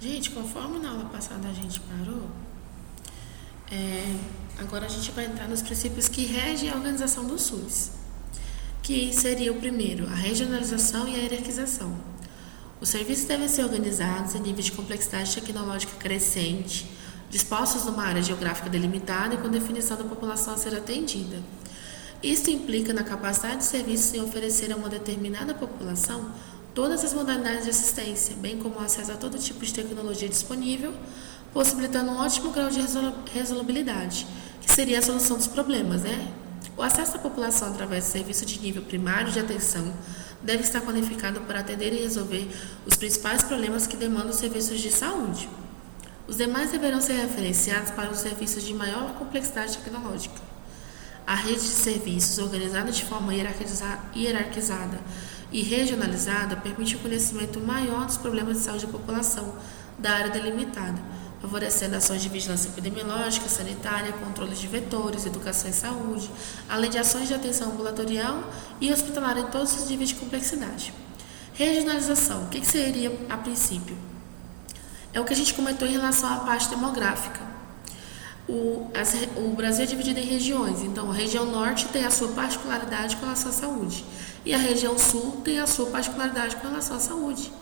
Gente, conforme na aula passada a gente parou, agora a gente vai entrar nos princípios que regem a organização do SUS, que seria o primeiro, a regionalização e a hierarquização. Os serviços devem ser organizados em nível de complexidade tecnológica crescente, dispostos numa área geográfica delimitada e com definição da população a ser atendida. Isto implica na capacidade de serviços em oferecer a uma determinada população todas as modalidades de assistência, bem como o acesso a todo tipo de tecnologia disponível, possibilitando um ótimo grau de resolubilidade, que seria a solução dos problemas, né? O acesso à população através do serviço de nível primário de atenção deve estar qualificado para atender e resolver os principais problemas que demandam os serviços de saúde. Os demais deverão ser referenciados para os serviços de maior complexidade tecnológica. A rede de serviços, organizada de forma hierarquizada e regionalizada, permite o conhecimento maior dos problemas de saúde da população da área delimitada, favorecendo ações de vigilância epidemiológica, sanitária, controle de vetores, educação e saúde, além de ações de atenção ambulatorial e hospitalar em todos os níveis de complexidade. Regionalização, o que seria a princípio? É o que a gente comentou em relação à parte demográfica. O Brasil é dividido em regiões, então a região norte tem a sua particularidade com relação à saúde e a região sul tem a sua particularidade com relação à saúde.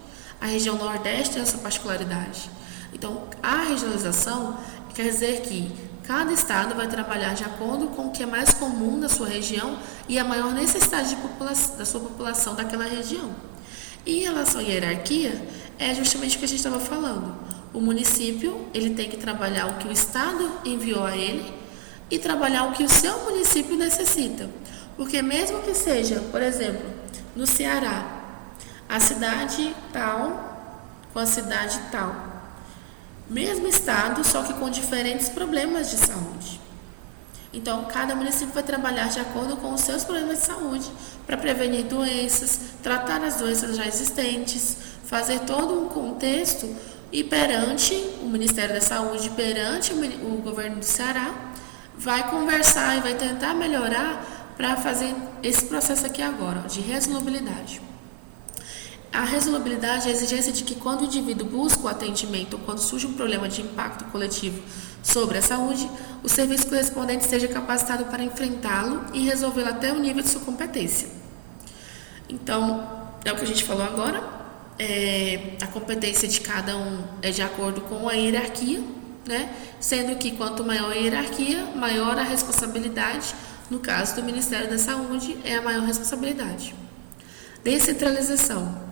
A região nordeste tem a sua particularidade. Então, a regionalização quer dizer que cada estado vai trabalhar de acordo com o que é mais comum na sua região e a maior necessidade da sua população daquela região. E em relação à hierarquia, é justamente o que a gente estava falando. O município ele tem que trabalhar o que o estado enviou a ele e trabalhar o que o seu município necessita. Porque mesmo que seja, por exemplo, no Ceará, a cidade tal com a cidade tal, mesmo estado, só que com diferentes problemas de saúde. Então, cada município vai trabalhar de acordo com os seus problemas de saúde para prevenir doenças, tratar as doenças já existentes, fazer todo um contexto e perante o Ministério da Saúde, perante o governo do Ceará, vai conversar e vai tentar melhorar para fazer esse processo aqui agora, de resolubilidade. A resolubilidade é a exigência de que quando o indivíduo busca o atendimento ou quando surge um problema de impacto coletivo sobre a saúde, o serviço correspondente seja capacitado para enfrentá-lo e resolvê-lo até o nível de sua competência. Então, é o que a gente falou agora, a competência de cada um é de acordo com a hierarquia, né? Sendo que quanto maior a hierarquia, maior a responsabilidade. No caso do Ministério da Saúde, é a maior responsabilidade. Descentralização.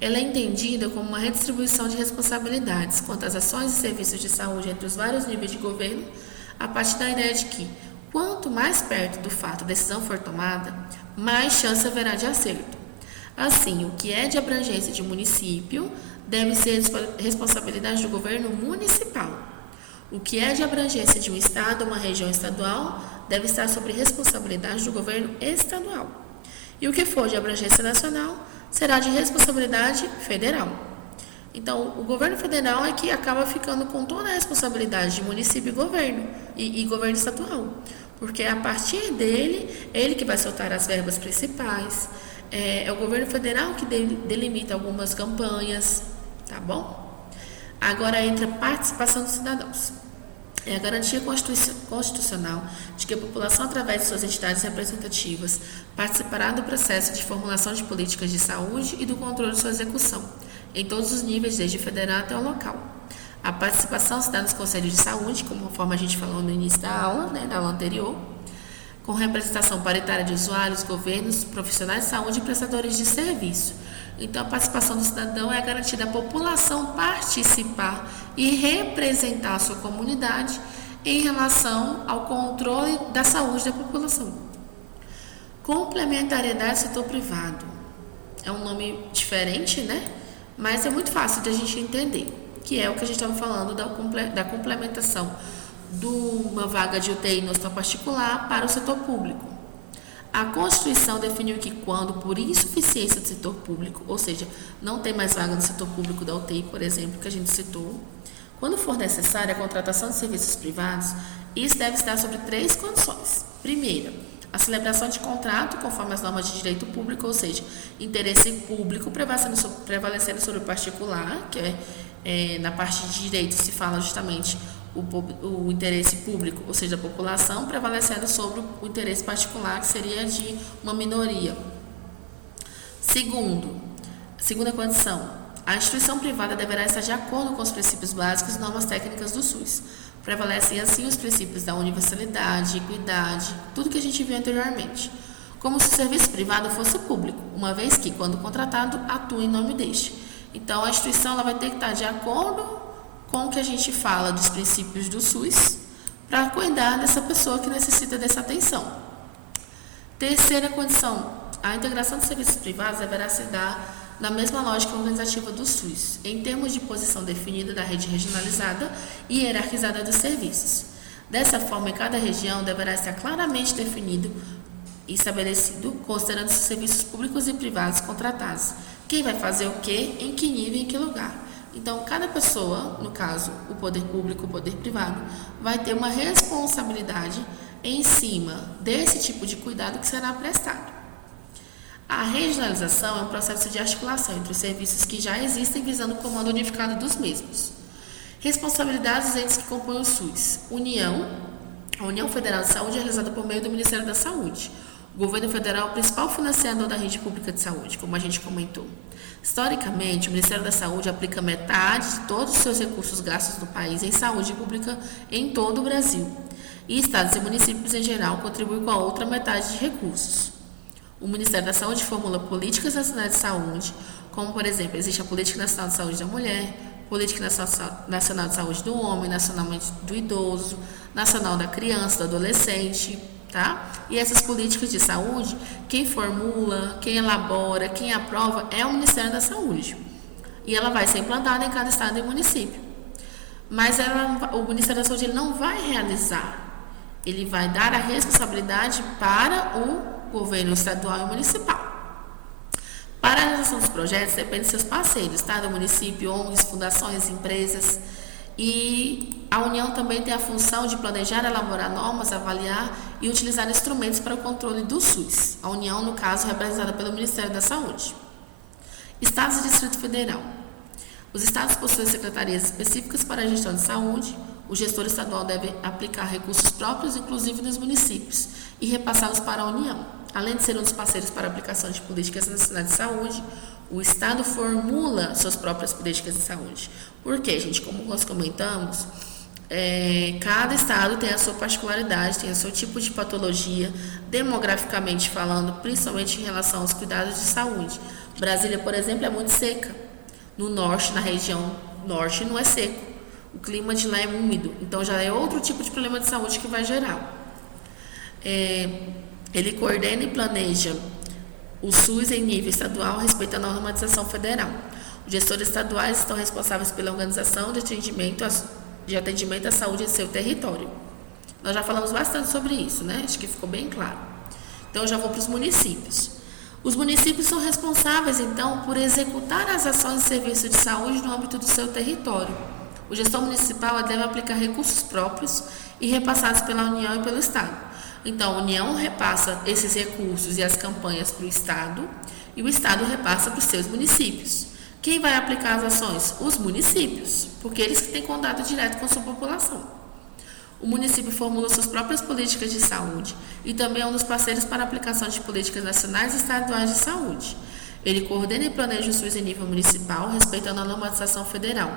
Ela é entendida como uma redistribuição de responsabilidades quanto às ações e serviços de saúde entre os vários níveis de governo, a partir da ideia de que, quanto mais perto do fato a decisão for tomada, mais chance haverá de acerto. Assim, o que é de abrangência de município deve ser responsabilidade do governo municipal. O que é de abrangência de um estado ou uma região estadual deve estar sob responsabilidade do governo estadual. E o que for de abrangência nacional será de responsabilidade federal. Então, o governo federal é que acaba ficando com toda a responsabilidade de município e governo estadual, porque a partir dele, ele que vai soltar as verbas principais, é o governo federal que delimita algumas campanhas, tá bom? Agora entra a participação dos cidadãos. É a garantia constitucional de que a população, através de suas entidades representativas, participará do processo de formulação de políticas de saúde e do controle de sua execução, em todos os níveis, desde o federal até o local. A participação se dá nos conselhos de saúde, conforme a gente falou no início da aula, da aula anterior, com representação paritária de usuários, governos, profissionais de saúde e prestadores de serviço. Então, a participação do cidadão é a garantia da população participar e representar a sua comunidade em relação ao controle da saúde da população. Complementariedade do setor privado. É um nome diferente, né? Mas é muito fácil de a gente entender, que é o que a gente estava falando da complementação de uma vaga de UTI no hospital particular para o setor público. A Constituição definiu que quando, por insuficiência do setor público, ou seja, não tem mais vaga no setor público da UTI, por exemplo, que a gente citou, quando for necessária a contratação de serviços privados, isso deve estar sobre 3 condições. Primeira, A celebração de contrato conforme as normas de direito público, ou seja, interesse público prevalecendo sobre o particular, que na parte de direito se fala justamente o interesse público, ou seja, a população, prevalecendo sobre o interesse particular, que seria de uma minoria. Segunda condição, a instituição privada deverá estar de acordo com os princípios básicos e normas técnicas do SUS. Prevalecem assim os princípios da universalidade, equidade, tudo que a gente viu anteriormente, como se o serviço privado fosse público, uma vez que, quando contratado, atua em nome deste. Então, a instituição ela vai ter que estar de acordo com o que a gente fala dos princípios do SUS para cuidar dessa pessoa que necessita dessa atenção. Terceira condição, a integração de serviços privados deverá se dar na mesma lógica organizativa do SUS, em termos de posição definida da rede regionalizada e hierarquizada dos serviços. Dessa forma, em cada região deverá estar claramente definido e estabelecido, considerando os serviços públicos e privados contratados, quem vai fazer o quê, em que nível e em que lugar. Então, cada pessoa, no caso, o poder público, o poder privado, vai ter uma responsabilidade em cima desse tipo de cuidado que será prestado. A regionalização é um processo de articulação entre os serviços que já existem visando o comando unificado dos mesmos. Responsabilidades dos entes que compõem o SUS. A União Federal de Saúde é realizada por meio do Ministério da Saúde. O governo federal é o principal financiador da rede pública de saúde, como a gente comentou. Historicamente, o Ministério da Saúde aplica metade de todos os seus recursos gastos no país em saúde pública em todo o Brasil. E estados e municípios, em geral, contribuem com a outra metade de recursos. O Ministério da Saúde formula políticas nacionais de saúde, como, por exemplo, existe a Política Nacional de Saúde da Mulher, Política Nacional de Saúde do Homem, Nacional do Idoso, Nacional da Criança, do Adolescente, tá? E essas políticas de saúde, quem formula, quem elabora, quem aprova é o Ministério da Saúde. E ela vai ser implantada em cada estado e município. Mas o Ministério da Saúde ele não vai realizar, ele vai dar a responsabilidade para o governo estadual e municipal. Para a realização dos projetos, depende de seus parceiros, tá? Do município, ONGs, fundações, empresas. E a União também tem a função de planejar, elaborar normas, avaliar e utilizar instrumentos para o controle do SUS. A União, no caso, é representada pelo Ministério da Saúde. Estados e Distrito Federal. Os estados possuem secretarias específicas para a gestão de saúde. O gestor estadual deve aplicar recursos próprios, inclusive nos municípios, e repassá-los para a União. Além de ser um dos parceiros para a aplicação de políticas nacionais de saúde, o Estado formula suas próprias políticas de saúde. Por quê, gente? Como nós comentamos, cada estado tem a sua particularidade, tem o seu tipo de patologia, demograficamente falando, principalmente em relação aos cuidados de saúde. Brasília, por exemplo, é muito seca. No norte, na região norte, não é seco. O clima de lá é úmido, então já é outro tipo de problema de saúde que vai gerar. Ele coordena e planeja o SUS em nível estadual, respeitando a normatização federal. Os gestores estaduais estão responsáveis pela organização de atendimento à saúde em seu território. Nós já falamos bastante sobre isso, né? Acho que ficou bem claro. Então, eu já vou para os municípios. Os municípios são responsáveis, então, por executar as ações de serviço de saúde no âmbito do seu território. O gestor municipal deve aplicar recursos próprios e repassados pela União e pelo Estado. Então, a União repassa esses recursos e as campanhas para o Estado e o Estado repassa para os seus municípios. Quem vai aplicar as ações? Os municípios, porque eles que têm contato direto com a sua população. O município formula suas próprias políticas de saúde e também é um dos parceiros para a aplicação de políticas nacionais e estaduais de saúde. Ele coordena e planeja o SUS em nível municipal, respeitando a normatização federal.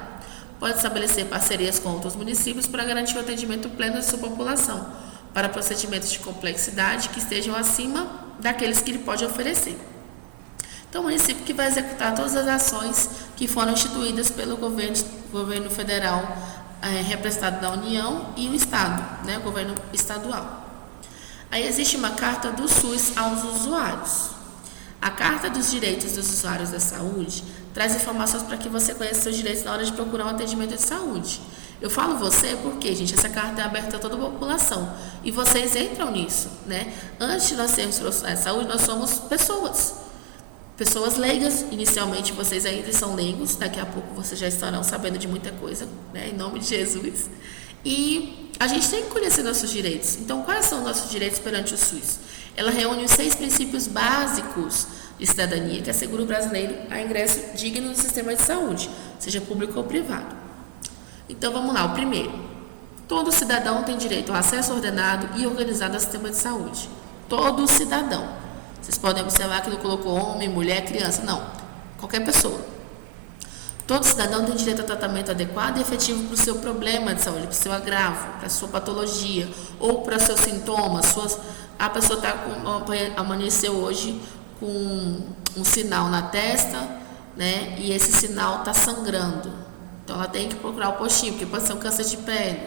Pode estabelecer parcerias com outros municípios para garantir o atendimento pleno de sua população, para procedimentos de complexidade que estejam acima daqueles que ele pode oferecer. Então, o município que vai executar todas as ações que foram instituídas pelo governo federal, representado da União, e o Estado, né, o governo estadual. Aí existe uma carta do SUS aos usuários. A Carta dos Direitos dos Usuários da Saúde traz informações para que você conheça seus direitos na hora de procurar um atendimento de saúde. Eu falo você porque, gente, essa carta é aberta a toda a população e vocês entram nisso, né? Antes de nós sermos profissionais de saúde, nós somos pessoas leigas. Inicialmente, vocês ainda são leigos, daqui a pouco vocês já estarão sabendo de muita coisa, né? Em nome de Jesus. E a gente tem que conhecer nossos direitos. Então, quais são nossos direitos perante o SUS? Ela reúne os 6 princípios básicos de cidadania que assegura o brasileiro a ingresso digno no sistema de saúde, seja público ou privado. Então vamos lá, o primeiro. Todo cidadão tem direito ao acesso ordenado e organizado ao sistema de saúde. Todo cidadão. Vocês podem observar que não colocou homem, mulher, criança, não. Qualquer pessoa. Todo cidadão tem direito a tratamento adequado e efetivo para o seu problema de saúde, para o seu agravo, para a sua patologia ou para os seus sintomas. A pessoa amanheceu hoje com um sinal na testa, né? E esse sinal está sangrando. Então ela tem que procurar o postinho, porque pode ser um câncer de pele.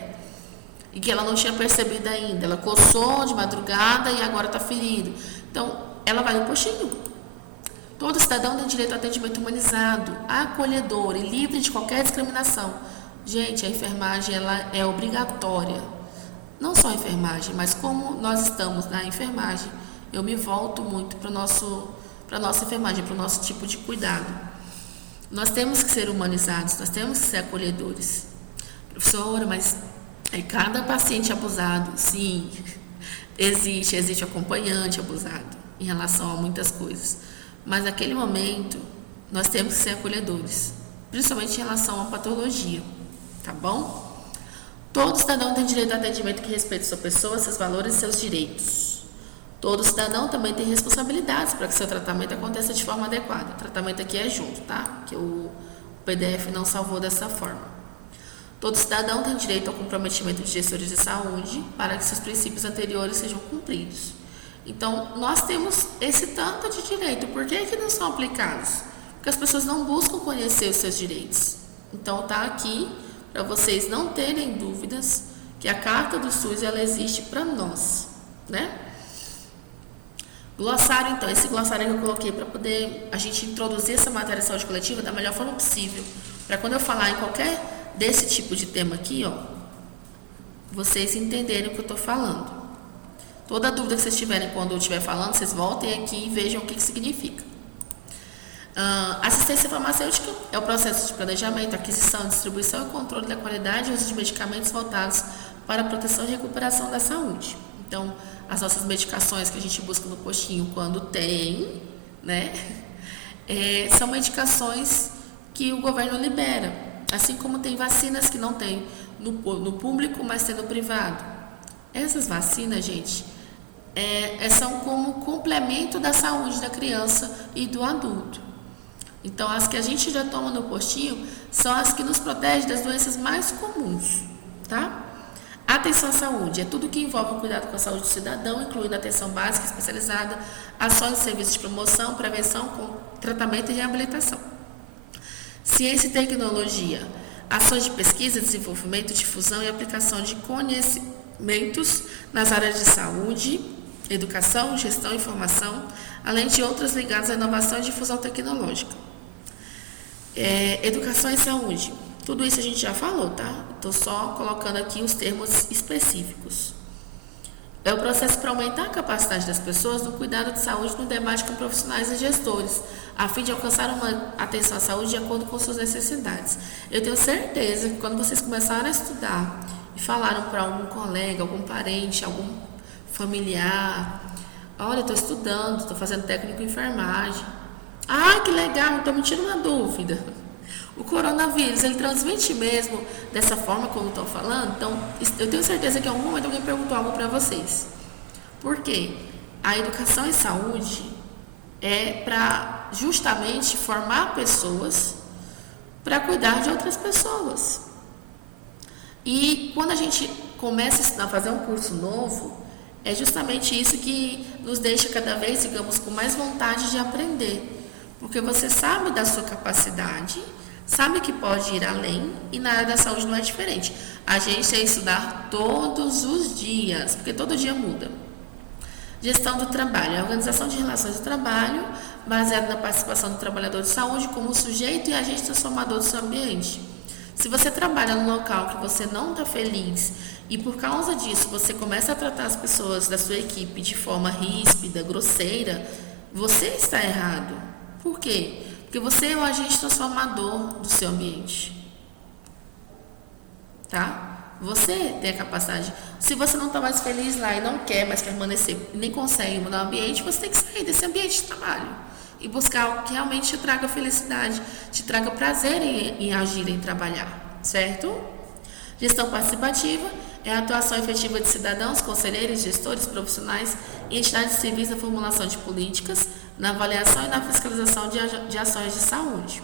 E que ela não tinha percebido ainda. Ela coçou de madrugada e agora está ferida. Então, ela vai no postinho. Todo cidadão tem direito a atendimento humanizado, acolhedor e livre de qualquer discriminação. Gente, a enfermagem ela é obrigatória. Não só a enfermagem, mas como nós estamos na enfermagem, eu me volto muito para a nossa enfermagem, para o nosso tipo de cuidado. Nós temos que ser humanizados, nós temos que ser acolhedores. Professora, mas cada paciente abusado, sim, existe acompanhante abusado em relação a muitas coisas. Mas naquele momento, nós temos que ser acolhedores, principalmente em relação à patologia, tá bom? Todo cidadão tem direito a atendimento que respeite sua pessoa, seus valores e seus direitos. Todo cidadão também tem responsabilidades para que seu tratamento aconteça de forma adequada. O tratamento aqui é junto, tá? Que o PDF não salvou dessa forma. Todo cidadão tem direito ao comprometimento de gestores de saúde para que seus princípios anteriores sejam cumpridos. Então, nós temos esse tanto de direito. Por que não são aplicados? Porque as pessoas não buscam conhecer os seus direitos. Então, está aqui para vocês não terem dúvidas que a Carta do SUS ela existe para nós, né? Glossário, então, esse glossário que eu coloquei para poder a gente introduzir essa matéria de saúde coletiva da melhor forma possível. Para quando eu falar em qualquer desse tipo de tema aqui, ó, vocês entenderem o que eu estou falando. Toda dúvida que vocês tiverem quando eu estiver falando, vocês voltem aqui e vejam o que significa. Assistência farmacêutica é o processo de planejamento, aquisição, distribuição e controle da qualidade e uso de medicamentos voltados para a proteção e recuperação da saúde. Então, as nossas medicações que a gente busca no postinho quando tem, né, são medicações que o governo libera, assim como tem vacinas que não tem no público, mas tem no privado. Essas vacinas, gente, são como complemento da saúde da criança e do adulto. Então, as que a gente já toma no postinho são as que nos protegem das doenças mais comuns, tá? Atenção à saúde é tudo que envolve o cuidado com a saúde do cidadão, incluindo atenção básica especializada, ações e serviços de promoção, prevenção, tratamento e reabilitação. Ciência e tecnologia, ações de pesquisa, desenvolvimento, difusão e aplicação de conhecimentos nas áreas de saúde, educação, gestão e formação, além de outras ligadas à inovação e difusão tecnológica. Educação e saúde. Tudo isso a gente já falou, tá? Estou só colocando aqui os termos específicos. É o processo para aumentar a capacidade das pessoas no cuidado de saúde no debate com profissionais e gestores, a fim de alcançar uma atenção à saúde de acordo com suas necessidades. Eu tenho certeza que quando vocês começarem a estudar e falaram para algum colega, algum parente, algum familiar, olha, estou estudando, estou fazendo técnico em enfermagem. Ah, que legal, estou me tirando uma dúvida. O coronavírus, ele transmite mesmo dessa forma como estou falando? Então, eu tenho certeza que em algum momento alguém perguntou algo para vocês. Por quê? A educação em saúde é para justamente formar pessoas para cuidar de outras pessoas. E quando a gente começa a fazer um curso novo, é justamente isso que nos deixa cada vez, digamos, com mais vontade de aprender. Porque você sabe da sua capacidade, sabe que pode ir além, e na área da saúde não é diferente. A gente tem que estudar todos os dias, porque todo dia muda. Gestão do trabalho, a organização de relações de trabalho, baseada na participação do trabalhador de saúde como sujeito e agente transformador do seu ambiente. Se você trabalha num local que você não está feliz e por causa disso você começa a tratar as pessoas da sua equipe de forma ríspida, grosseira, você está errado. Por quê? Porque você é o agente transformador do seu ambiente. Tá? Você tem a capacidade. Se você não está mais feliz lá e não quer mais permanecer, nem consegue mudar o ambiente, você tem que sair desse ambiente de trabalho e buscar algo que realmente te traga felicidade, te traga prazer em agir, em trabalhar, certo? Gestão participativa é a atuação efetiva de cidadãos, conselheiros, gestores, profissionais e entidades civis na formulação de políticas, na avaliação e na fiscalização de ações de saúde.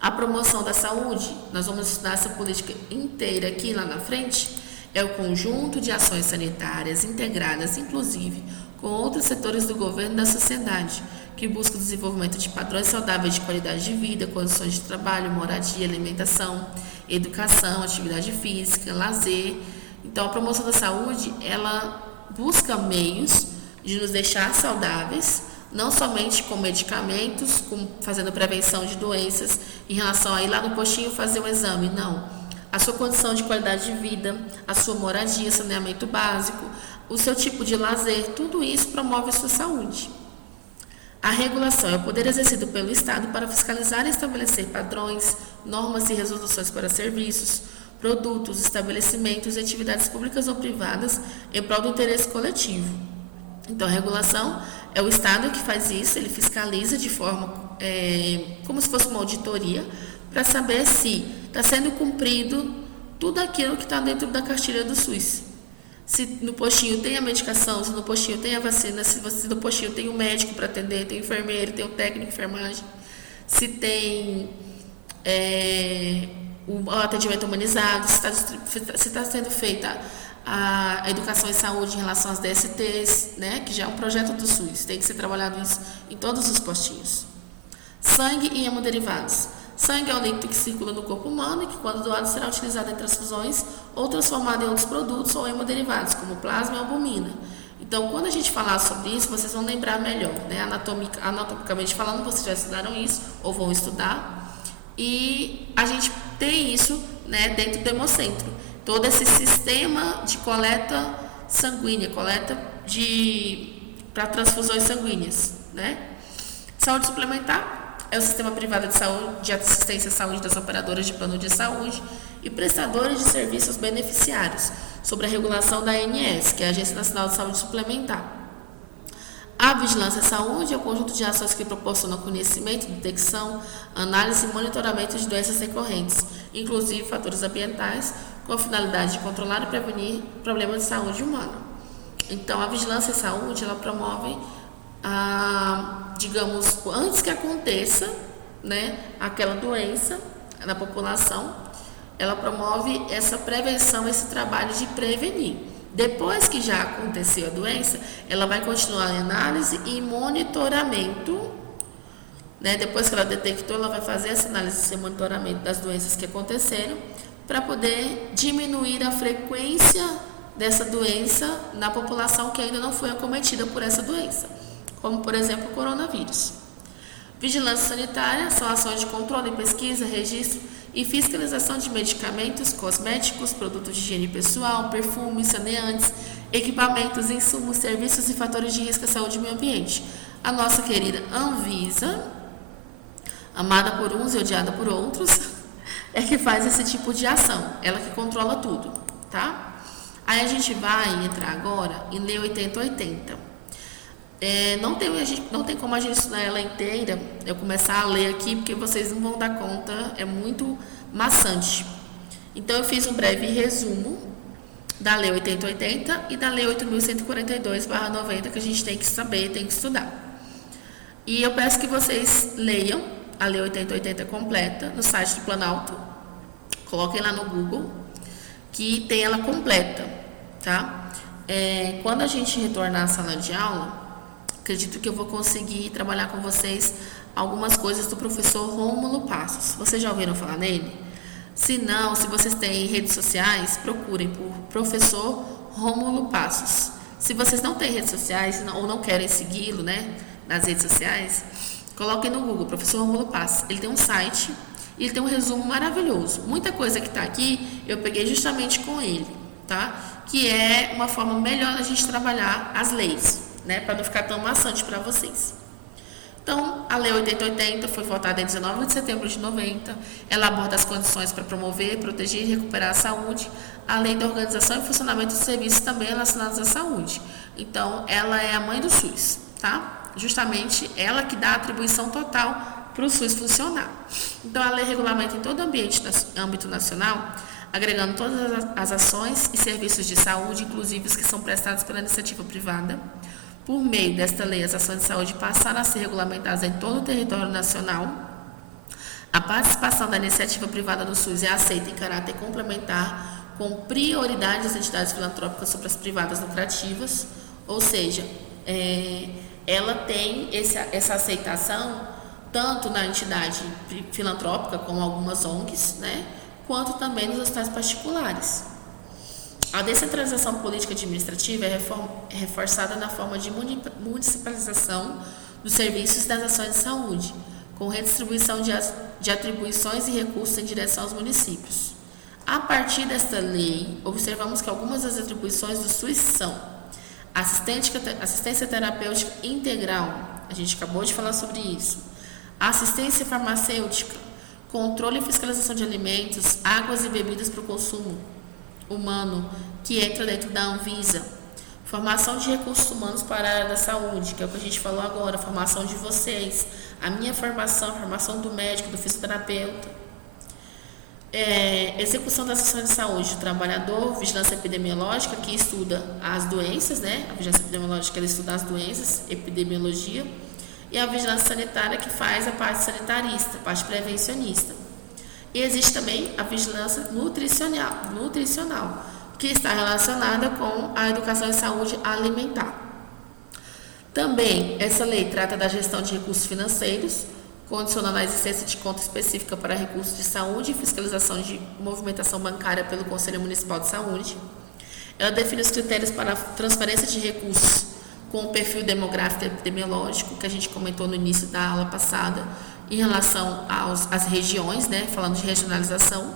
A promoção da saúde, nós vamos estudar essa política inteira aqui lá na frente, é o conjunto de ações sanitárias integradas, inclusive, com outros setores do governo e da sociedade, que busca o desenvolvimento de padrões saudáveis de qualidade de vida, condições de trabalho, moradia, alimentação, educação, atividade física, lazer. Então, a promoção da saúde, ela busca meios de nos deixar saudáveis, não somente com medicamentos, fazendo prevenção de doenças, em relação a ir lá no postinho fazer um exame, não. A sua condição de qualidade de vida, a sua moradia, saneamento básico, o seu tipo de lazer, tudo isso promove a sua saúde. A regulação é o poder exercido pelo Estado para fiscalizar e estabelecer padrões, normas e resoluções para serviços, produtos, estabelecimentos e atividades públicas ou privadas em prol do interesse coletivo. Então, a regulação é o Estado que faz isso, ele fiscaliza de forma como se fosse uma auditoria, para saber se está sendo cumprido tudo aquilo que está dentro da cartilha do SUS. Se no postinho tem a medicação, se no postinho tem a vacina, se no postinho tem o médico para atender, tem o enfermeiro, tem o técnico de enfermagem, se tem o atendimento humanizado, se está sendo feita a educação em saúde em relação às DSTs, né, que já é um projeto do SUS, tem que ser trabalhado isso em todos os postinhos. Sangue e hemoderivados. Sangue é o líquido que circula no corpo humano e que, quando doado, será utilizado em transfusões ou transformado em outros produtos ou hemoderivados, como plasma e albumina. Então, quando a gente falar sobre isso, vocês vão lembrar melhor, né? Anatomicamente falando, vocês já estudaram isso ou vão estudar. E a gente tem isso, né, dentro do hemocentro. Todo esse sistema de coleta sanguínea, para transfusões sanguíneas, né? Saúde suplementar é o sistema privado de saúde, de assistência à saúde das operadoras de plano de saúde e prestadores de serviços beneficiários, sobre a regulação da ANS, que é a Agência Nacional de Saúde Suplementar. A vigilância à saúde é o conjunto de ações que proporcionam conhecimento, detecção, análise e monitoramento de doenças recorrentes, inclusive fatores ambientais, com a finalidade de controlar e prevenir problemas de saúde humana. Então, a vigilância à saúde, ela promove digamos, antes que aconteça, né, aquela doença na população, ela promove essa prevenção, esse trabalho de prevenir. Depois que já aconteceu a doença, ela vai continuar em análise e monitoramento, né? Depois que ela detectou, ela vai fazer essa análise e monitoramento das doenças que aconteceram, para poder diminuir a frequência dessa doença na população que ainda não foi acometida por essa doença, como, por exemplo, o coronavírus. Vigilância sanitária são ações de controle, pesquisa, registro e fiscalização de medicamentos, cosméticos, produtos de higiene pessoal, perfumes, saneantes, equipamentos, insumos, serviços e fatores de risco à saúde e meio ambiente. A nossa querida Anvisa, amada por uns e odiada por outros, é que faz esse tipo de ação, ela que controla tudo, tá? Aí a gente vai entrar agora em Lei 8080. Não tem como a gente estudar ela inteira, eu começar a ler aqui, porque vocês não vão dar conta, é muito maçante. Então, eu fiz um breve resumo da Lei 8080 e da Lei 8.142/90, que a gente tem que saber, tem que estudar. E eu peço que vocês leiam a Lei 8080 completa no site do Planalto, coloquem lá no Google, que tem ela completa, tá? Quando a gente retornar à sala de aula, acredito que eu vou conseguir trabalhar com vocês algumas coisas do professor Rômulo Passos. Vocês já ouviram falar nele? Se não, se vocês têm redes sociais, procurem por professor Rômulo Passos. Se vocês não têm redes sociais ou não querem segui-lo, né, nas redes sociais, coloquem no Google, professor Rômulo Passos. Ele tem um site e ele tem um resumo maravilhoso. Muita coisa que está aqui eu peguei justamente com ele, tá? Que é uma forma melhor da gente trabalhar as leis, né, para não ficar tão maçante para vocês. Então, a Lei 8080 foi votada em 19 de setembro de 90. Ela aborda as condições para promover, proteger e recuperar a saúde, além da organização e funcionamento dos serviços também relacionados à saúde. Então, ela é a mãe do SUS, tá? Justamente ela que dá a atribuição total para o SUS funcionar. Então, a lei regulamenta em todo o âmbito nacional, agregando todas as ações e serviços de saúde, inclusive os que são prestados pela iniciativa privada. Por meio desta lei, as ações de saúde passaram a ser regulamentadas em todo o território nacional. A participação da iniciativa privada no SUS é aceita em caráter complementar, com prioridade das entidades filantrópicas sobre as privadas lucrativas, ou seja, ela tem essa aceitação tanto na entidade filantrópica, como algumas ONGs, né, quanto também nos hospitais particulares. A descentralização política administrativa é reforçada na forma de municipalização dos serviços e das ações de saúde, com redistribuição de atribuições e recursos em direção aos municípios. A partir desta lei, observamos que algumas das atribuições do SUS são assistência terapêutica integral, a gente acabou de falar sobre isso, assistência farmacêutica, controle e fiscalização de alimentos, águas e bebidas para o consumo humano, que entra dentro da Anvisa, formação de recursos humanos para a área da saúde, que é o que a gente falou agora, formação de vocês, a minha formação, a formação do médico, do fisioterapeuta, execução das ações de saúde do trabalhador, vigilância epidemiológica, que estuda as doenças, né? A vigilância epidemiológica ela estuda as doenças, epidemiologia, e a vigilância sanitária, que faz a parte sanitarista, a parte prevencionista. E existe também a vigilância nutricional, que está relacionada com a educação e saúde alimentar. Também, essa lei trata da gestão de recursos financeiros, condicionando a existência de conta específica para recursos de saúde e fiscalização de movimentação bancária pelo Conselho Municipal de Saúde. Ela define os critérios para a transferência de recursos com o perfil demográfico e epidemiológico, que a gente comentou no início da aula passada, em relação às regiões, né, falando de regionalização,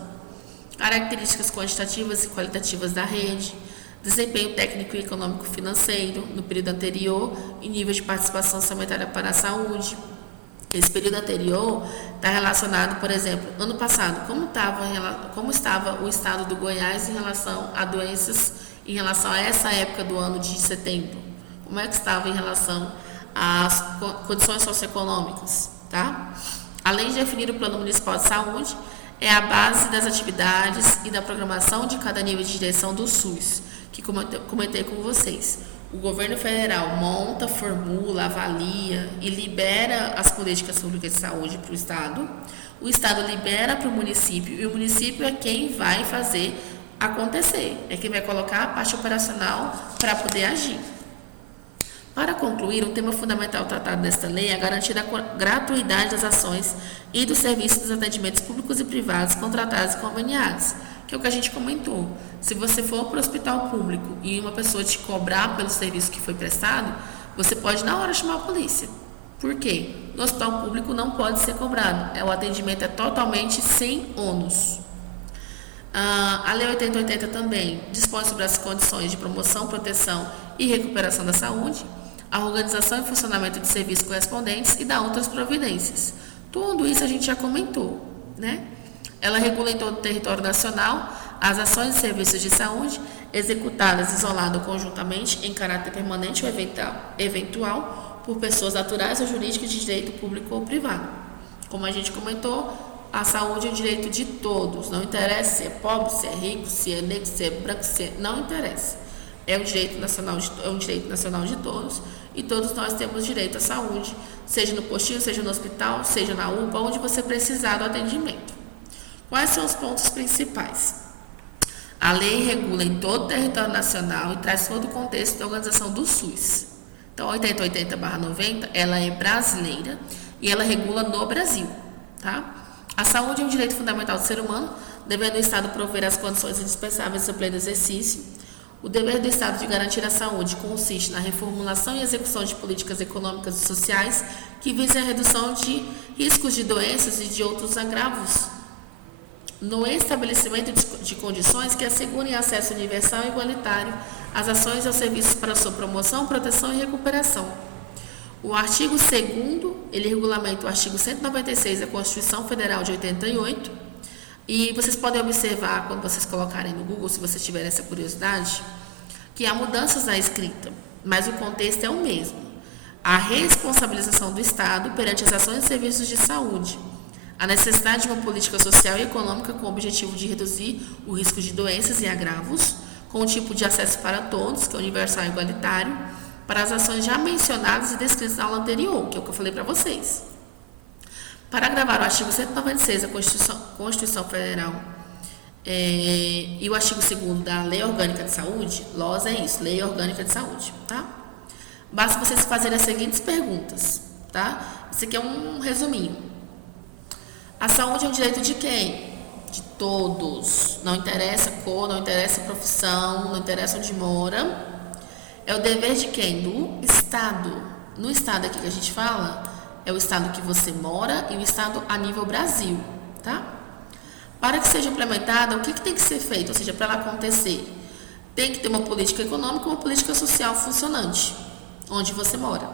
características quantitativas e qualitativas da rede, desempenho técnico e econômico financeiro no período anterior e nível de participação orçamentária para a saúde. Esse período anterior está relacionado, por exemplo, ano passado, como estava o estado do Goiás em relação a doenças, em relação a essa época do ano de setembro, como é que estava em relação às condições socioeconômicas, tá? Além de definir o Plano Municipal de Saúde, é a base das atividades e da programação de cada nível de direção do SUS, que comentei com vocês. O governo federal monta, formula, avalia e libera as políticas públicas de saúde para o Estado libera para o município e o município é quem vai fazer acontecer, é quem vai colocar a parte operacional para poder agir. Para concluir, um tema fundamental tratado nesta lei é a garantia da gratuidade das ações e dos serviços dos atendimentos públicos e privados contratados e conveniados, que é o que a gente comentou. Se você for para o hospital público e uma pessoa te cobrar pelo serviço que foi prestado, você pode na hora chamar a polícia. Por quê? No hospital público não pode ser cobrado. O atendimento é totalmente sem ônus. A Lei 8080 também dispõe sobre as condições de promoção, proteção e recuperação da saúde, a organização e funcionamento de serviços correspondentes e dá outras providências. Tudo isso a gente já comentou, né? Ela regula em todo o território nacional as ações e serviços de saúde executadas isolado ou conjuntamente em caráter permanente ou eventual por pessoas naturais ou jurídicas de direito público ou privado. Como a gente comentou, a saúde é um direito de todos, não interessa se é pobre, se é rico, se é negro, se é branco, não interessa. É um direito nacional de todos e todos nós temos direito à saúde, seja no postinho, seja no hospital, seja na UPA, onde você precisar do atendimento. Quais são os pontos principais? A lei regula em todo o território nacional e traz todo o contexto da organização do SUS. Então, a 8080/90, ela é brasileira e ela regula no Brasil, tá? A saúde é um direito fundamental do ser humano, devendo o Estado prover as condições indispensáveis ao pleno exercício. O dever do Estado de garantir a saúde consiste na reformulação e execução de políticas econômicas e sociais que visem a redução de riscos de doenças e de outros agravos, no estabelecimento de condições que assegurem acesso universal e igualitário às ações e aos serviços para sua promoção, proteção e recuperação. O artigo 2º, ele regulamenta o artigo 196 da Constituição Federal de 88. E vocês podem observar, quando vocês colocarem no Google, se vocês tiverem essa curiosidade, que há mudanças na escrita, mas o contexto é o mesmo. A responsabilização do Estado perante as ações e serviços de saúde. A necessidade de uma política social e econômica com o objetivo de reduzir o risco de doenças e agravos, com o tipo de acesso para todos, que é universal e igualitário, para as ações já mencionadas e descritas na aula anterior, que é o que eu falei para vocês. Para agravar o artigo 196 da Constituição Federal e o artigo 2º da Lei Orgânica de Saúde, LOS é isso, Lei Orgânica de Saúde, tá? Basta vocês fazerem as seguintes perguntas, tá? Isso aqui é um resuminho. A saúde é um direito de quem? De todos. Não interessa a cor, não interessa a profissão, não interessa onde mora. É o dever de quem? Do Estado. No Estado aqui que a gente fala, é o Estado que você mora e o Estado a nível Brasil, tá? Para que seja implementada, o que tem que ser feito? Ou seja, para ela acontecer, tem que ter uma política econômica e uma política social funcionante, onde você mora.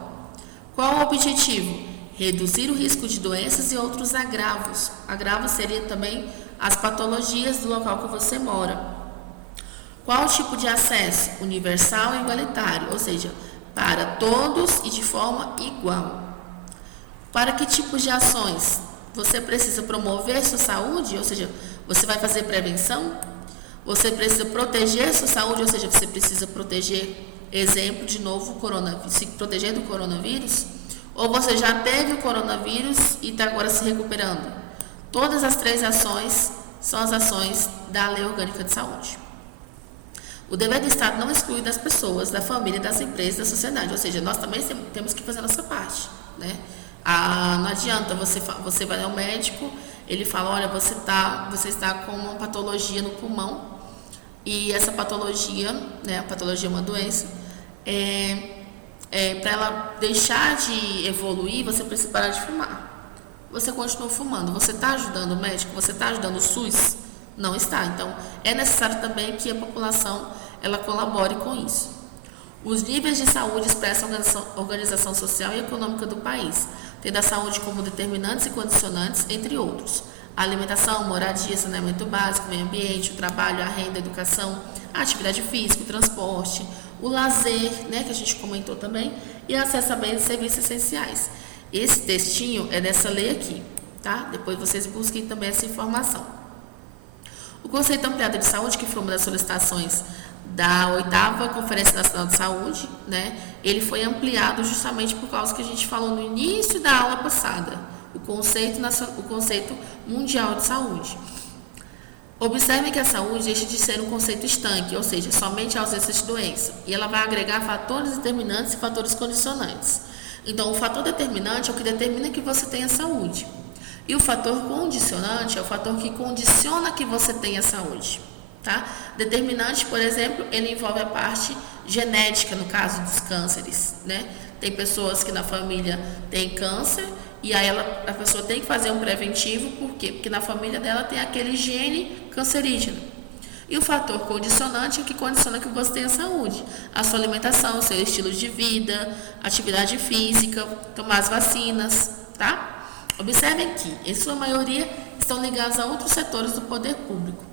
Qual é o objetivo? Reduzir o risco de doenças e outros agravos. Agravos seria também as patologias do local que você mora. Qual o tipo de acesso? Universal e igualitário, ou seja, para todos e de forma igual. Para que tipos de ações? Você precisa promover sua saúde, ou seja, você vai fazer prevenção? Você precisa proteger sua saúde, ou seja, você precisa proteger, exemplo, de novo, se proteger do coronavírus? Ou você já teve o coronavírus e está agora se recuperando? Todas as 3 ações são as ações da Lei Orgânica de Saúde. O dever do Estado não exclui das pessoas, da família, das empresas, da sociedade. Ou seja, nós também temos que fazer a nossa parte, né? Não adianta, você vai ao médico, ele fala, olha, você está com uma patologia no pulmão, e essa patologia, né, a patologia é uma doença, para ela deixar de evoluir, você precisa parar de fumar. Você continua fumando, você está ajudando o médico, você está ajudando o SUS? Não está. Então, é necessário também que a população ela colabore com isso. Os níveis de saúde expressam a organização social e econômica do país, tendo a saúde como determinantes e condicionantes, entre outros. A alimentação, moradia, saneamento básico, meio ambiente, o trabalho, a renda, a educação, a atividade física, o transporte, o lazer, né, que a gente comentou também, e acesso a bens e serviços essenciais. Esse textinho é dessa lei aqui, tá? Depois vocês busquem também essa informação. O conceito ampliado de saúde, que foi uma das solicitações da 8ª Conferência Nacional de Saúde, né? Ele foi ampliado justamente por causa que a gente falou no início da aula passada, o conceito mundial de saúde. Observe que a saúde deixa de ser um conceito estanque, ou seja, somente a ausência de doença, e ela vai agregar fatores determinantes e fatores condicionantes. Então, o fator determinante é o que determina que você tenha saúde. E o fator condicionante é o fator que condiciona que você tenha saúde, tá? Determinante, por exemplo, ele envolve a parte genética, no caso dos cânceres, né? Tem pessoas que na família têm câncer e aí a pessoa tem que fazer um preventivo, por quê? Porque na família dela tem aquele gene cancerígeno. E o fator condicionante é o que condiciona que você tenha saúde. A sua alimentação, o seu estilo de vida, atividade física, tomar as vacinas, tá? Observem que, em sua maioria, estão ligados a outros setores do poder público.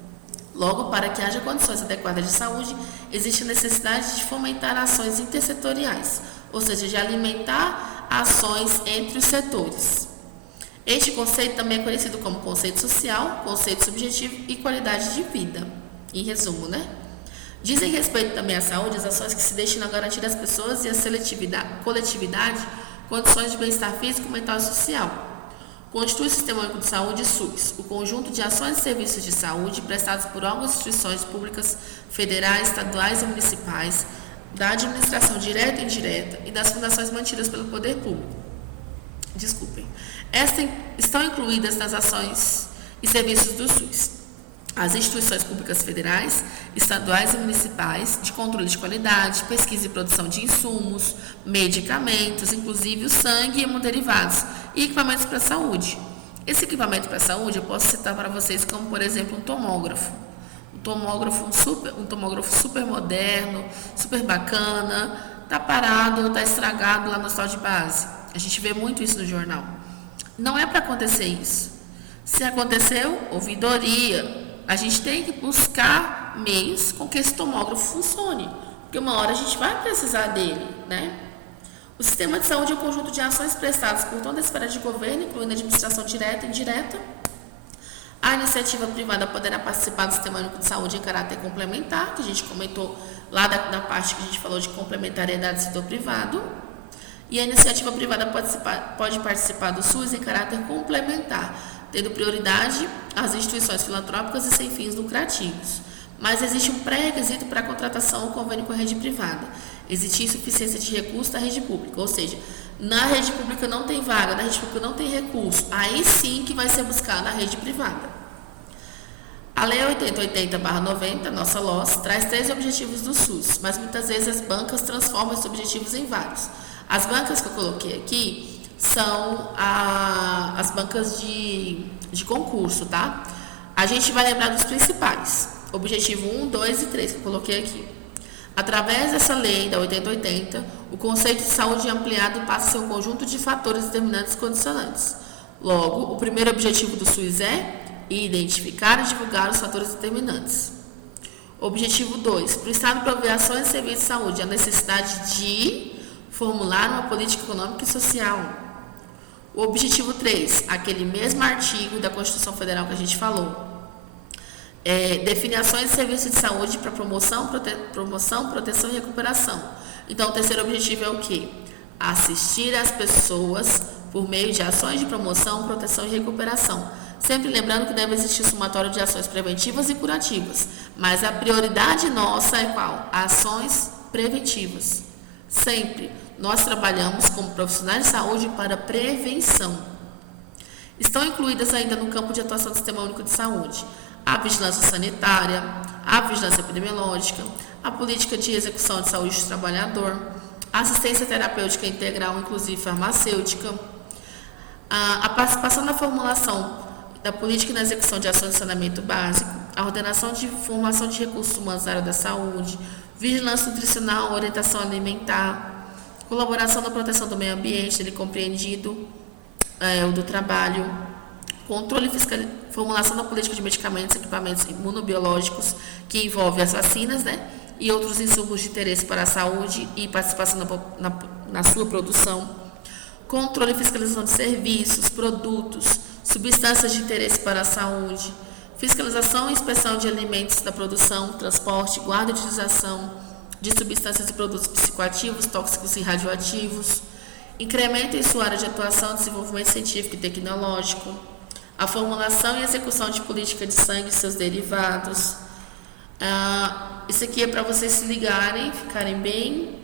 Logo, para que haja condições adequadas de saúde, existe a necessidade de fomentar ações intersetoriais, ou seja, de alimentar ações entre os setores. Este conceito também é conhecido como conceito social, conceito subjetivo e qualidade de vida. Em resumo, né? Dizem respeito também à saúde as ações que se destinam a garantir às pessoas e à coletividade condições de bem-estar físico, mental e social. Constitui o Sistema Único de Saúde, SUS, o conjunto de ações e serviços de saúde prestados por órgãos e instituições públicas, federais, estaduais e municipais, da administração direta e indireta e das fundações mantidas pelo poder público. Estas estão incluídas nas ações e serviços do SUS. As instituições públicas federais, estaduais e municipais de controle de qualidade, pesquisa e produção de insumos, medicamentos, inclusive o sangue e hemoderivados, e equipamentos para a saúde. Esse equipamento para a saúde eu posso citar para vocês como, por exemplo, um tomógrafo. Um tomógrafo super moderno, super bacana, está parado ou está estragado lá no hospital de base. A gente vê muito isso no jornal. Não é para acontecer isso. Se aconteceu, ouvidoria. A gente tem que buscar meios com que esse tomógrafo funcione, porque uma hora a gente vai precisar dele, né? O sistema de saúde é um conjunto de ações prestadas por toda a esfera de governo, incluindo a administração direta e indireta. A iniciativa privada poderá participar do Sistema Único de Saúde em caráter complementar, que a gente comentou lá da parte que a gente falou de complementariedade do setor privado. E a iniciativa privada pode participar do SUS em caráter complementar, tendo prioridade às instituições filantrópicas e sem fins lucrativos. Mas existe um pré-requisito para a contratação ou convênio com a rede privada. Existe insuficiência de recursos da rede pública, ou seja, na rede pública não tem vaga, na rede pública não tem recurso, aí sim que vai ser buscado na rede privada. A Lei 8080/90, nossa LOS, traz 3 objetivos do SUS, mas muitas vezes as bancas transformam esses objetivos em vários. As bancas que eu coloquei aqui são as bancas de concurso, tá? A gente vai lembrar dos principais. Objetivo 1, 2 e 3, que eu coloquei aqui. Através dessa lei da 8080, o conceito de saúde ampliado passa a ser um conjunto de fatores determinantes e condicionantes. Logo, o primeiro objetivo do SUS é identificar e divulgar os fatores determinantes. Objetivo 2, para o Estado prover ações e serviços de saúde, a necessidade de formular uma política econômica e social. O objetivo 3, aquele mesmo artigo da Constituição Federal que a gente falou. Define ações e serviços de saúde para promoção, proteção e recuperação. Então, o terceiro objetivo é o quê? Assistir as pessoas por meio de ações de promoção, proteção e recuperação. Sempre lembrando que deve existir um somatório de ações preventivas e curativas. Mas a prioridade nossa é qual? Ações preventivas. Sempre. Nós trabalhamos como profissionais de saúde para prevenção. Estão incluídas ainda no campo de atuação do Sistema Único de Saúde a vigilância sanitária, a vigilância epidemiológica, a política de execução de saúde do trabalhador, a assistência terapêutica integral, inclusive farmacêutica, a participação na formulação da política e na execução de ações de saneamento básico, a ordenação de formação de recursos humanos na área da saúde, vigilância nutricional, orientação alimentar, colaboração na proteção do meio ambiente, ele compreendido, o do trabalho, controle fiscal, formulação da política de medicamentos e equipamentos imunobiológicos, que envolve as vacinas, né, e outros insumos de interesse para a saúde e participação na sua produção, controle e fiscalização de serviços, produtos, substâncias de interesse para a saúde, fiscalização e inspeção de alimentos da produção, transporte, guarda e utilização de substâncias e produtos psicoativos, tóxicos e radioativos, incremento em sua área de atuação, desenvolvimento científico e tecnológico, a formulação e execução de política de sangue e seus derivados. Isso aqui é para vocês se ligarem, ficarem bem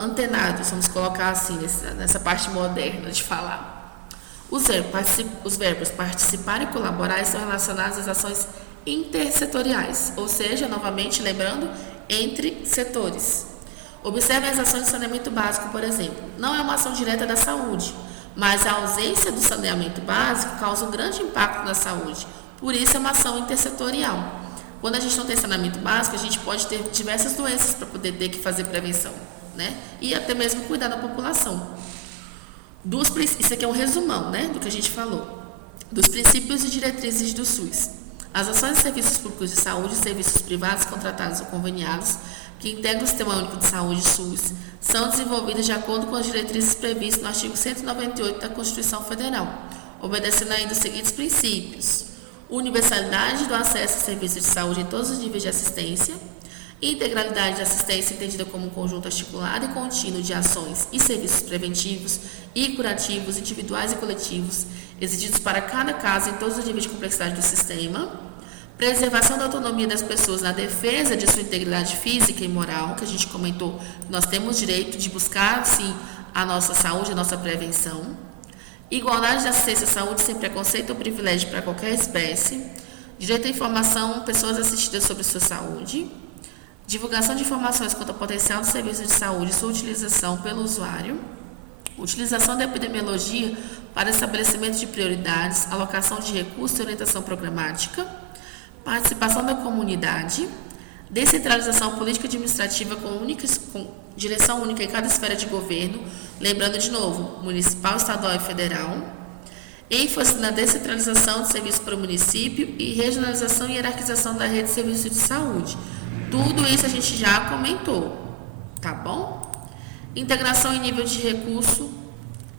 antenados, vamos colocar assim, nessa parte moderna de falar. Os verbos participar e colaborar estão relacionados às ações intersetoriais, ou seja, novamente lembrando, entre setores. Observem as ações de saneamento básico, por exemplo. Não é uma ação direta da saúde, mas a ausência do saneamento básico causa um grande impacto na saúde. Por isso é uma ação intersetorial. Quando a gente não tem saneamento básico, a gente pode ter diversas doenças para poder ter que fazer prevenção, né? E até mesmo cuidar da população. Isso aqui é um resumão, né, do que a gente falou. Dos princípios e diretrizes do SUS. As ações de serviços públicos de saúde e serviços privados contratados ou conveniados que integram o Sistema Único de Saúde, SUS, são desenvolvidas de acordo com as diretrizes previstas no artigo 198 da Constituição Federal, obedecendo ainda os seguintes princípios: universalidade do acesso a serviços de saúde em todos os níveis de assistência, integralidade de assistência entendida como um conjunto articulado e contínuo de ações e serviços preventivos e curativos, individuais e coletivos, exigidos para cada caso em todos os níveis de complexidade do sistema, preservação da autonomia das pessoas na defesa de sua integridade física e moral, que a gente comentou, nós temos direito de buscar, sim, a nossa saúde, a nossa prevenção, igualdade de assistência à saúde sem preconceito ou privilégio para qualquer espécie, direito à informação, pessoas assistidas sobre sua saúde, divulgação de informações quanto ao potencial do serviço de saúde e sua utilização pelo usuário, utilização da epidemiologia para estabelecimento de prioridades, alocação de recursos e orientação programática, participação da comunidade, Descentralização política administrativa com direção única em cada esfera de governo, lembrando de novo, municipal, estadual e federal. ênfase na descentralização de serviços para o município e regionalização e hierarquização da rede de serviços de saúde. Tudo isso a gente já comentou, tá bom? Integração em nível de recurso,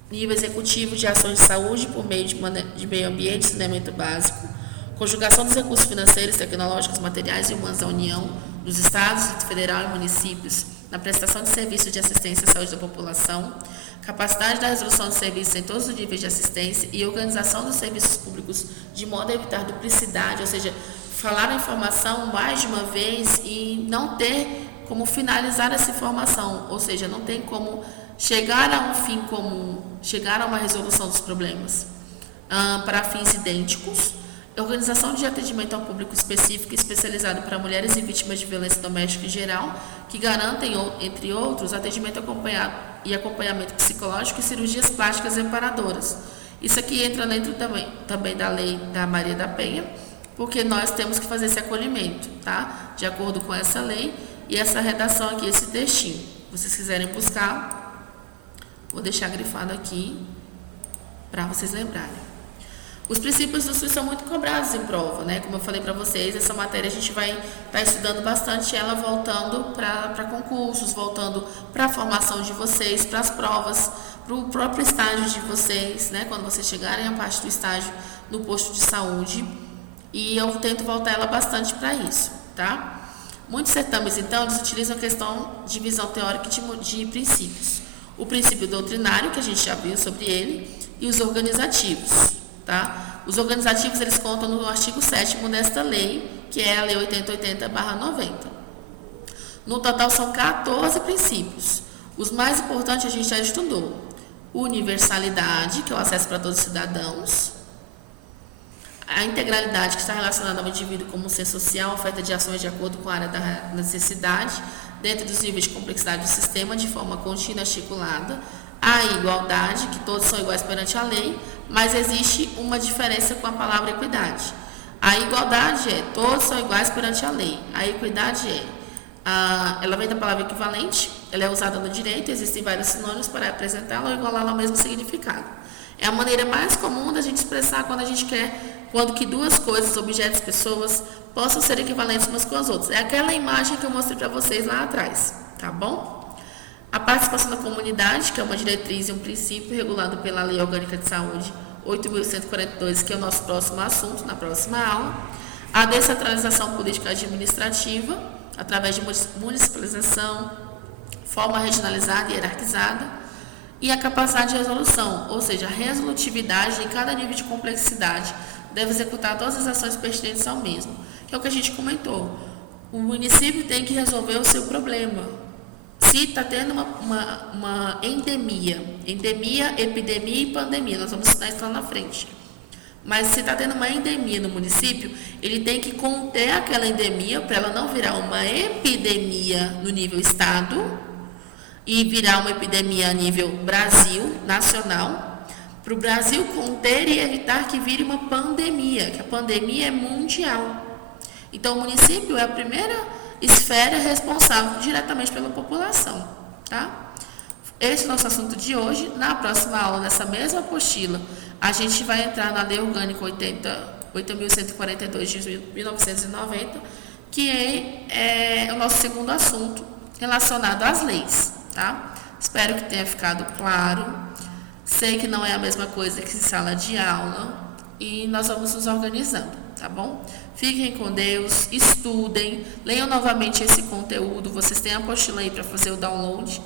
nível executivo de ações de saúde por meio de meio ambiente e saneamento básico, conjugação dos recursos financeiros, tecnológicos, materiais e humanos da União, dos Estados, Federal e municípios, na prestação de serviços de assistência à saúde da população, capacidade da resolução de serviços em todos os níveis de assistência e organização dos serviços públicos de modo a evitar duplicidade, ou seja, falar a informação mais de uma vez e não ter como finalizar essa informação, ou seja, não tem como chegar a um fim comum, chegar a uma resolução dos problemas para fins idênticos. Organização de atendimento ao público específico e especializado para mulheres e vítimas de violência doméstica em geral, que garantem, entre outros, atendimento acompanhado e acompanhamento psicológico e cirurgias plásticas reparadoras. Isso aqui entra dentro também da lei da Maria da Penha, porque nós temos que fazer esse acolhimento, tá? De acordo com essa lei e essa redação aqui, esse textinho. Se vocês quiserem buscar, vou deixar grifado aqui para vocês lembrarem. Os princípios do SUS são muito cobrados em prova, né? Como eu falei para vocês, essa matéria a gente vai estar estudando bastante ela, voltando para concursos, voltando para a formação de vocês, para as provas, para o próprio estágio de vocês, né? Quando vocês chegarem à parte do estágio no posto de saúde. E eu tento voltar ela bastante para isso, tá? Muitos certames, então, eles utilizam a questão de visão teórica de princípios. O princípio doutrinário, que a gente já viu sobre ele, e os organizativos. Tá? Os organizativos eles contam no artigo 7º desta lei, que é a Lei 8080/90. No total são 14 princípios. Os mais importantes a gente já estudou. Universalidade, que é o acesso para todos os cidadãos. A integralidade, que está relacionada ao indivíduo como um ser social, oferta de ações de acordo com a área da necessidade, dentro dos níveis de complexidade do sistema, de forma contínua e articulada. A igualdade, que todos são iguais perante a lei, mas existe uma diferença com a palavra equidade. A igualdade é todos são iguais perante a lei. A equidade ela vem da palavra equivalente, ela é usada no direito, existem vários sinônimos para apresentá-la ou igualá-la ao mesmo significado. É a maneira mais comum da gente expressar quando que duas coisas, objetos, pessoas, possam ser equivalentes umas com as outras. É aquela imagem que eu mostrei para vocês lá atrás, tá bom? A participação da comunidade, que é uma diretriz e um princípio regulado pela Lei Orgânica de Saúde 8.142, que é o nosso próximo assunto, na próxima aula. A descentralização política administrativa, através de municipalização, forma regionalizada e hierarquizada. E a capacidade de resolução, ou seja, a resolutividade em cada nível de complexidade, deve executar todas as ações pertinentes ao mesmo, que é o que a gente comentou. O município tem que resolver o seu problema. Se está tendo uma endemia, epidemia e pandemia, nós vamos estudar isso lá na frente. Mas se está tendo uma endemia no município, ele tem que conter aquela endemia para ela não virar uma epidemia no nível estado e virar uma epidemia a nível Brasil, nacional, para o Brasil conter e evitar que vire uma pandemia, que a pandemia é mundial. Então, o município é a primeira esfera responsável diretamente pela população, tá? Esse é o nosso assunto de hoje. Na próxima aula, nessa mesma apostila, a gente vai entrar na Lei Orgânica 8.142 de 1990, que é o nosso segundo assunto relacionado às leis, tá? Espero que tenha ficado claro. Sei que não é a mesma coisa que sala de aula e nós vamos nos organizando, tá bom? Fiquem com Deus, estudem, leiam novamente esse conteúdo, vocês têm a apostila aí para fazer o download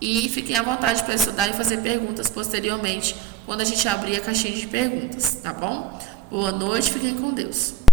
e fiquem à vontade para estudar e fazer perguntas posteriormente, quando a gente abrir a caixinha de perguntas, tá bom? Boa noite, fiquem com Deus.